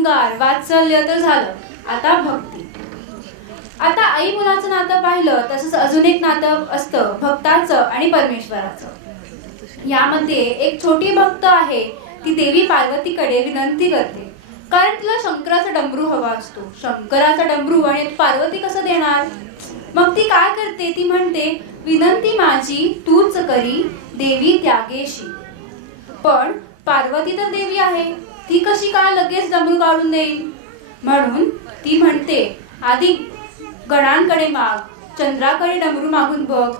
शृंगार वात्सल्य तर झालं, आता भक्ती. आता आई मुलाचं नातं पाहिलं तसंच अजून एक नातं असतं भक्ताचं आणि परमेश्वराचं. यामध्ये एक छोटी भक्त आहे, ती देवी पार्वतीकडे विनंती करते, कारण तिला शंकराचा डमरू हवा असतो. शंकराचा डमरू आणि पार्वती कसं देणार? मग ती काय करते, ती म्हणते, विनंती माझी तूच करी देवी त्यागेशी. पण पार्वती तर देवी आहे, ती कशी काय लगेच डमरू काढून देईल? म्हणून ती म्हणते, आधी गणांकडे माग, चंद्राकडे डमरू मागून बघ,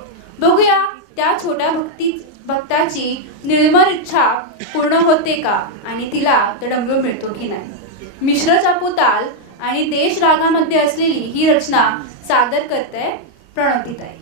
बघूया त्या छोट्या भक्ताची निर्मळ इच्छा पूर्ण होते का आणि तिला तो डमरू मिळतो की नाही. मिश्र चापूताल आणि देश रागामध्ये असलेली ही रचना सादर करते प्रणतीताई.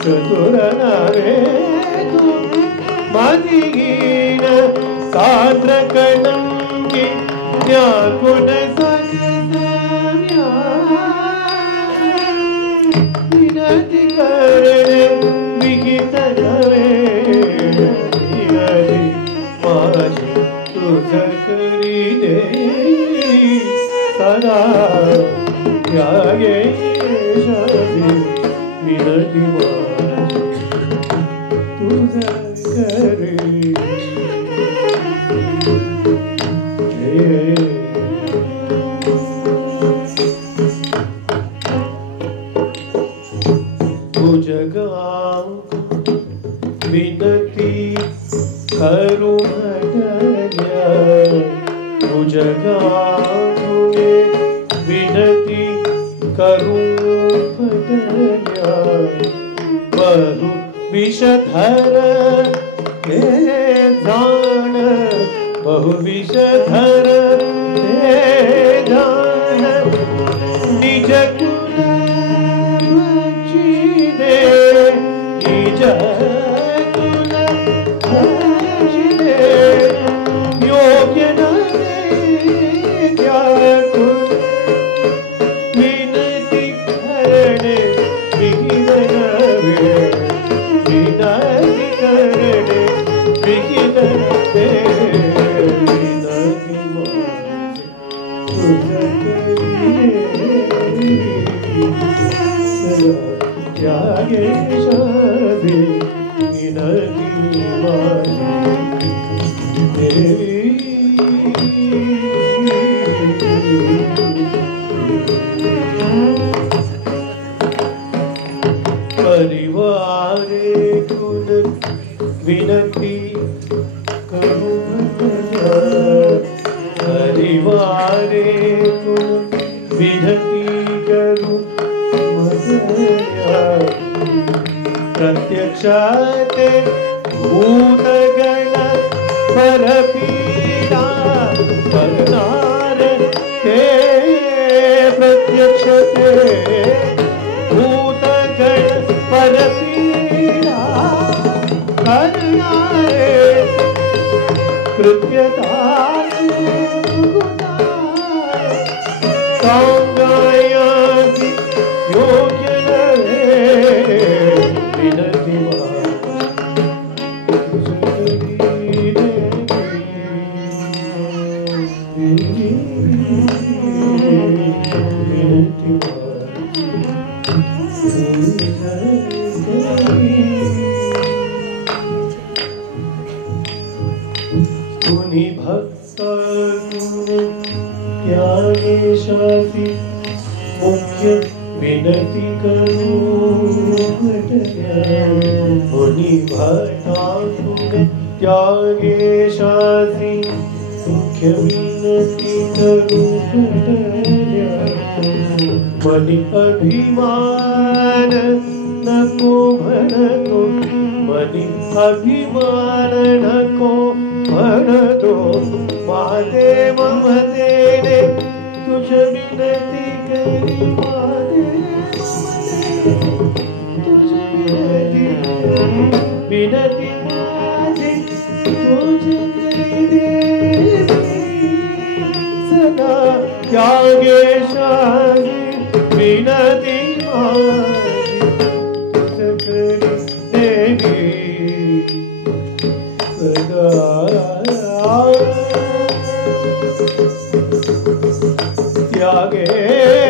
चतुर नवे विहीन सान्द्र कणंगी व्याकुल विनती करणे विहित नवे माझी तुझ करी दे सदा त्यागेशावी विनती माझी तुझ करी विनती करू म्हटल्या तुझगाने विनती करू म्हटल्या बहु विषधर हे जाण बहु विषधर हे जाण निज कुलाची दे निज योग्य विनती करणे विहित नवे विनती करणे विहित नवे विनती तुझ त्यागेशावी विनती माझी देवी परिवारे कुल विनती करू परिवारे कुल विनती करू प्रत्यक्षाते भूतगण परपीडा करणार ते प्रत्यक्षते भूतगण परपीडा करणारे कृत्यता सांगायाची योग्य नव्हे विनती मुनि भक्त त्यागेशासी मुख्य विनती करू मुनि भक्त त्यागेशासी मुख्य विनती करू मनी अभिमान नको म्हणतो मनी अभिमान नको म्हणतो माते ममतेने तुझ विनती करी माते तुझ विनती माझी तुझ करी सदा त्यागेशावी विनती माझी तुझ करी देवी सदा त्यागेशावी